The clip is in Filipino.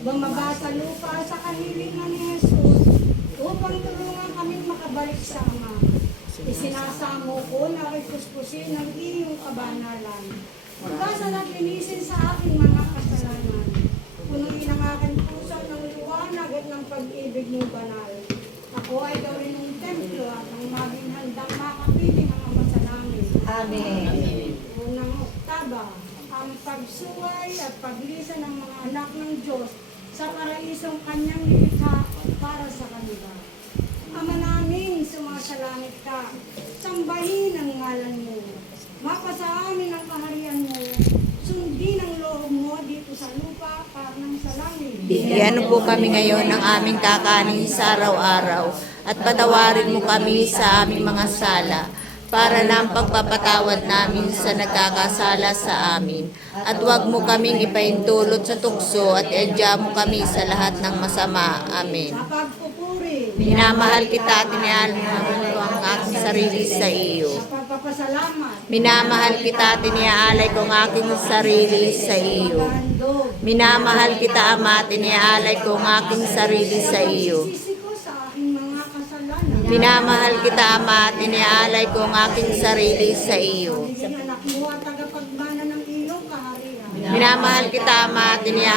bumaba sa lupa sa kahilingan ni Jesus upang tulungan kami makabalik sa Ama. Isinasamo ko na kuspusin ng iyong kabanalan. Pagkasa na linisin sa aking mga kasalanan. Punuin ang aking puso ng liwanag at ng pag-ibig mong banal. Ako ay gawin ng templo at ang maging handang makapiling ang Ama sa langit. Amen. Unang oktaba, ang pagsuway at paglisa ng mga anak ng Diyos sa paraisong kanyang nilikha para sa kanila. Ama namin, sumasalangit ka, sambahin ang ngalan mo. Mapasa amin ang kaharian mo, sundin ang loob mo dito sa lupa parang sa langit. Bigyan mo po kami ngayon ng aming kakanin sa araw-araw at patawarin mo kami sa aming mga sala para na ang pagpapatawad namin sa nagkakasala sa amin. At huwag mo kaming ipaintulot sa tukso at edya mo kami sa lahat ng masama. Amen. Sa pagpupuri, Minamahal kita at iniaalay ko ang aking sarili sa iyo. sa pagpapasalamat, Minamahal kita at iniaalay ko ang aking sarili sa iyo. paghandog, Minamahal kita, Ama, at iniaalay ko ang aking sarili sa iyo. sisi ko sa aking mga kasalanan. Minamahal kita, Ama, at iniaalay ko ang aking sarili sa iyo. Magiging anak mo at tagapagmana ng iyong kaharian. Minamahal kita, Ama, at iniaalay